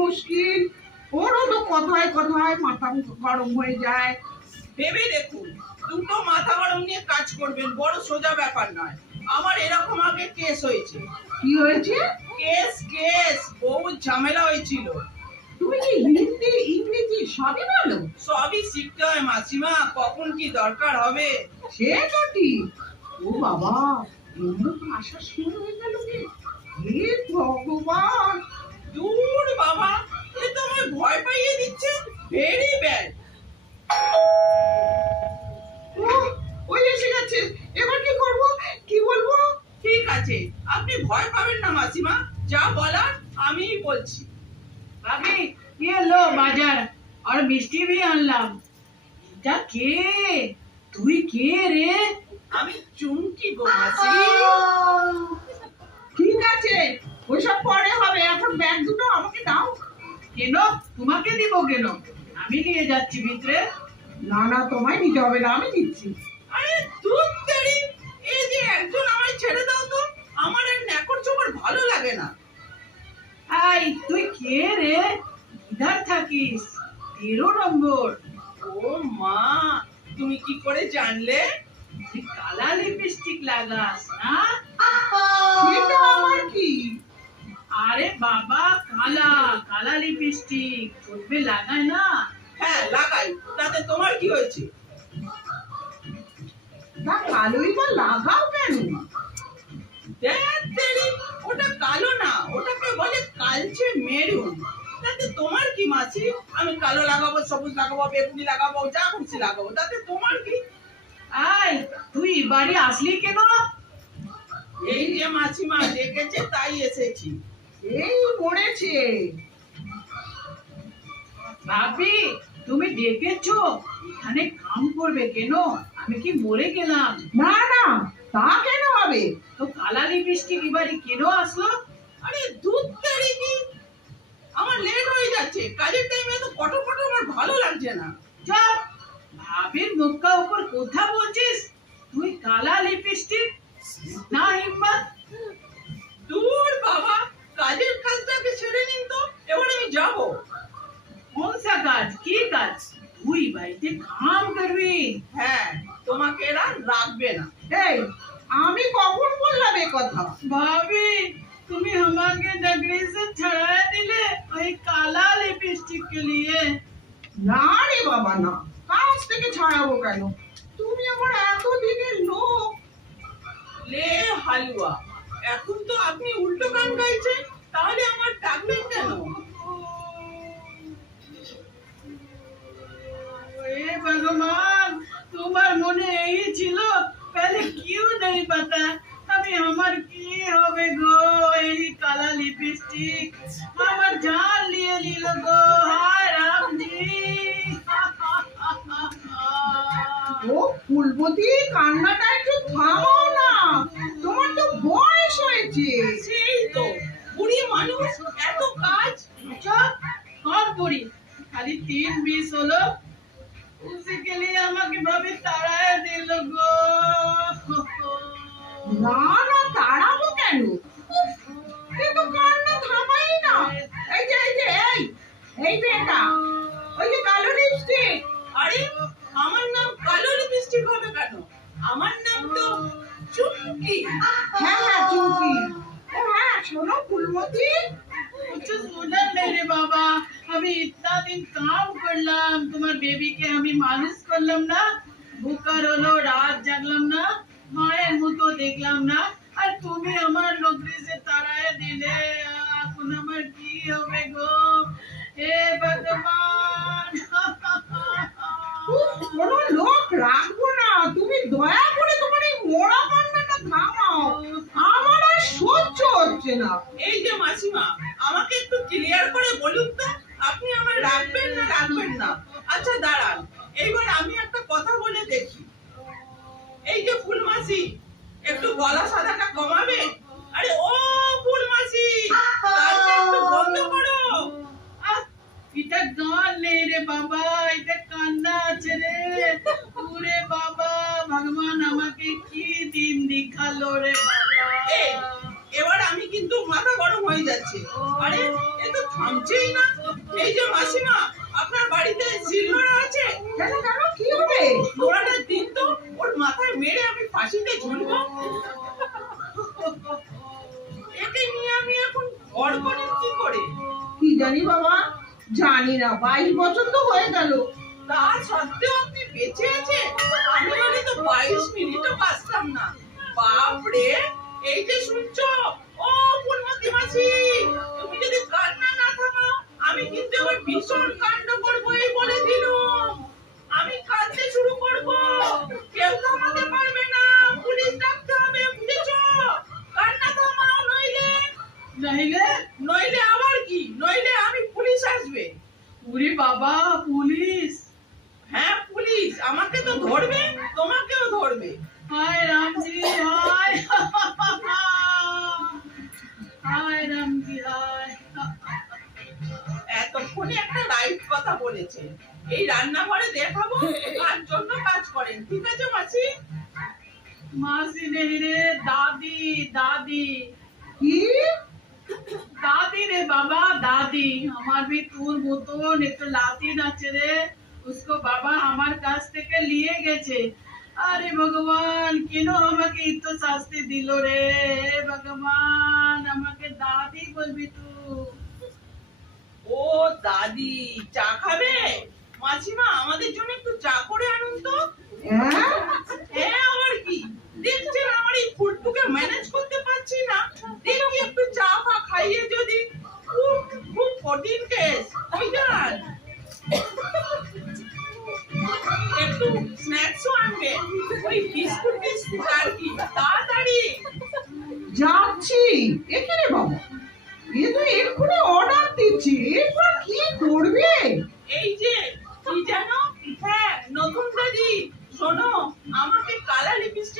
মুশকিল। ওরও তো কথায় কথায় মাথা গরম হয়ে যায়। ভেবে দেখুন, দুটো মাথা গরম নিয়ে কাজ করবেন, বড় সোজা ব্যাপার নয়। আমার এরকম আগে কেস হয়েছে। কি হয়েছে? কেস বহু ঝামেলা হয়েছিল। তুমি কি হিন্দি ইংরেজি সবই বলো? সবই শিখতে হয় মাসিমা, কখন কি দরকার হবে। সে তো ঠিক। ও বাবা, এমন ভাষা শুরু হয়ে গেল কি? হে ভগবান! দূর বাবা, এ তো আমায় ভয় পাইয়ে দিচ্ছে। Very bad. ওই এসে গেছে, এবার কি করব? কি বলবো? ঠিক আছে, আপনি ভয় পাবেন না মাসিমা, যা বলার আমিই বলছি। भाभी ये लो बाजार और मिष्टी भी আনলাম। এটা কে? তুই কে রে? আমি চুমকি গো মাসি। ঠিক আছে, ওইসব পরে হবে, এখন ব্যাগ দুটো আমাকে দাও। কেন? তোমাকে দিব কেন? আমি নিয়ে যাচ্ছি ভিতরে। না না, তোমায় নিতে হবে না, আমি দিচ্ছি। আরে দুধ তেরি, এই যে একজন আমায় ছেড়ে দাও তো, আমার আর নেকড় চোখর ভালো লাগে না। আই তুই কে রে? কিধার থাকিস? 13 নম্বর। ও মা, তুমি কি করে জানলে? তুই কালা লিপস্টিক লাগাস না? এটা আমার কি? আরে বাবা, কালা কালা লিপস্টিক ঠোঁটে লাগায় না? হ্যাঁ লাগাই, তাতে তোমার কি হয়েছে? না, কালোই বা লাগাও কেন? দেখ তেরি, ওটা কালো না, ওটাকে বলে কালচে মেরুন। তাতে তোমার কি মাসি? আমি কালো লাগাবো, সবুজ লাগাবো, বেগুনি লাগাবো, যা খুশি লাগাবো, তাতে তোমার কি? আই তুই বাড়ি আসলি কেন? এই যে মাসিমা ডেকেছে তাই এসেছি। এই পড়েছে। ভাবি তুমি ডেকেছো? এখানে কাম করবে কেন? আমি কি মরে গেলাম? না না, তা কেন হবে? তো কালা লিপস্টিক এবারে কেন আসলো? আরে দুধ তেরি কি, আমার লেট হয়ে যাচ্ছে, কাজের টাইমে তো কটর কটর আমার ভালো লাগছে না। চুপ! ভাবির মুখা উপর কথা বলছিস? তুই কালা লিপস্টিক? না হিম্মত! দূর বাবা, কাজের কাজটাকে ছেড়ে নিন তো, এবার আমি যাবো। কোন সা কাজ? কি কাজ? তুই বাড়িতে কাম করবি? হ্যাঁ, তোমাকে এরা রাখবে না। এই, আমি কখন বললাম এ কথা? ভাবি তুমি আমাকে नगरी से छड़ा दिले वही काला लिपस्टिक के लिए। না রে বাবা না, কাজ থেকে ছাড়াবো কেন? তুমি আমার এতদিনের লোক। লে হালুয়া, এখন তো আপনি উল্টো গান গাইছেন, তাহলে আমার ডাকবেন কেন? हे भगवान, তোমার মনে এই ছিল, पहले क्यों नहीं पता? अभी हमार की হবে গো? এই কালা লিপস্টিক আমার জান নিয়ে নিল গো। হায় রাম জি! ও ফুলবতী, কান্নাটা একটু থামাও না, তোমার তো বয়স হয়েছে। সেই তো, বুড়ি মানুষ, এত কাজ। চুপ! কম করি, খালি 3-20 হলো, उसी के लिए আমাকে ভাবে তাড়ায় দিল গো। না না, তাড়াবো কেন? কিন্তু কান্না থামাই না। এই যে এই বেটা, ওই যে কালো লিপস্টিক। আরে আমার নাম কালো লিপস্টিক হবে কেন? আমার নাম তো চুমকি। হ্যাঁ হ্যাঁ, চুমকি। ও হ্যাঁ, শোনো ফুলমতি, कुछ सुना नहीं रे बाबा, अभी इतना दिन काम করলাম, তোমার বেবিকে আমি মানুষ করলাম না, বুকার হলো, রাত জাগলাম না, মায়ের মতো দেখলাম না, আর তুমি আমার নগরী সে তাড়ায় দিলে। এখন আমার কি হবে গো? হে ভগবান! কোনো লোক রাখবো না, তুমি দয়া করে তোমার এই মোড়া কান্নাটা থামাও, আমার আর সহ্য হচ্ছে না। এই যে মাসিমা, আমাকে একটু ক্লিয়ার করে বলুন তো, আপনি আমায় রাখবেন না রাখবেন না? আচ্ছা দাঁড়ান, এইবার আমি একটা কথা বলে দেখি। এই যে ফুলমাসি, একটু গলা সাদাটা কমাবে? আরে ও ফুলমাসি, গানটা একটু বন্ধ করো। আহ, এটা গান নেই রে বাবা, এটা কান্না আছে রে। ওরে বাবা, ভগবান আমাকে কি দিন দেখালো রে বাবা। এই, এবার আমি কিন্তু মাথা গরম হয়ে যাচ্ছে। আরে এ তো থামছেই না। এই যে মাসিমা, আপনার বাড়িতে শিলনোড়া আছে? কেন কেন কি হবে? নোড়াটা দিন তো, ওর মাথায় মেরে আমি ফাঁসিতে ঝুলবো। একে নিয়ে আমি এখন ঘর করি কি করে? কি জানি বাবা, জানি না, 22 বছর তো হয়ে গেল। তা সত্ত্বেও আপনি বেঁচে আছে। আমি হলে তো 22 মিনিটও বাঁচতাম না। বাপরে, এই যে শুনছো, ও ফুলমতি মাসি, তুমি যদি কান্না না থামাও, আমি কিন্তু এবার ভীষণ কাণ্ড করবো, এই বলে দিলুম। আমি কাঁদতে শুরু করব, কেউ থামাতে পারবে না, পুলিশ ডাকতে হবে, বুঝেছো? কান্না থামাও, নইলে নাইলে নইলে আবার কি, নইলে আমি পুলিশ আসবে। ওরে বাবা, পুলিশ! হ্যাঁ পুলিশ, আমাকে তো ধরবে, তোমাকেও ধরবে। হায় রামজি, হায় হায় রামজি, হায়। এতক্ষণে একটা রাইট কথা বলেছে। এই রান্নাঘরে দেখাবো কার জন্য কাজ করেন, ঠিক আছে মাসি? মাসি নেই রে, দাদি, দাদি, কি? দাদি রে বাবা, দাদি। আমার भी তোর মতন একটু লাতিন আছে রে, उसको বাবা আমার কাছ থেকে নিয়ে গেছে। আরে ভগবান, কেন আমাকে এত শাস্তি দিল রে? হে ভগবান, আমাকে দাদি বলবি তুই? ও দাদি, চা খাবে? মাসিমা, আমাদের জন্য একটু চা করে আনুন তো। হ্যাঁ? হ্যাঁ আবার কি, দেখছেন আমার এই ফুলটুকে ম্যানেজ করতে পারছি না। দেখি একটু চা ফা খাইয়ে যদি, খুব খুব কঠিন কেস, বুঝলেন? একটু স্ন্যাক্সও আনবে, ওই বিস্কুট টিস্কুট আর কি, তাড়াতাড়ি। যাচ্ছি। এখানে বাবা, এ তো এক্ষুনি অর্ডার দিচ্ছি, এরপর কি করবে? এই যে কি জানো, হ্যাঁ নতুন দাদি, শোনো, আমাকে কালা লিপস্টিক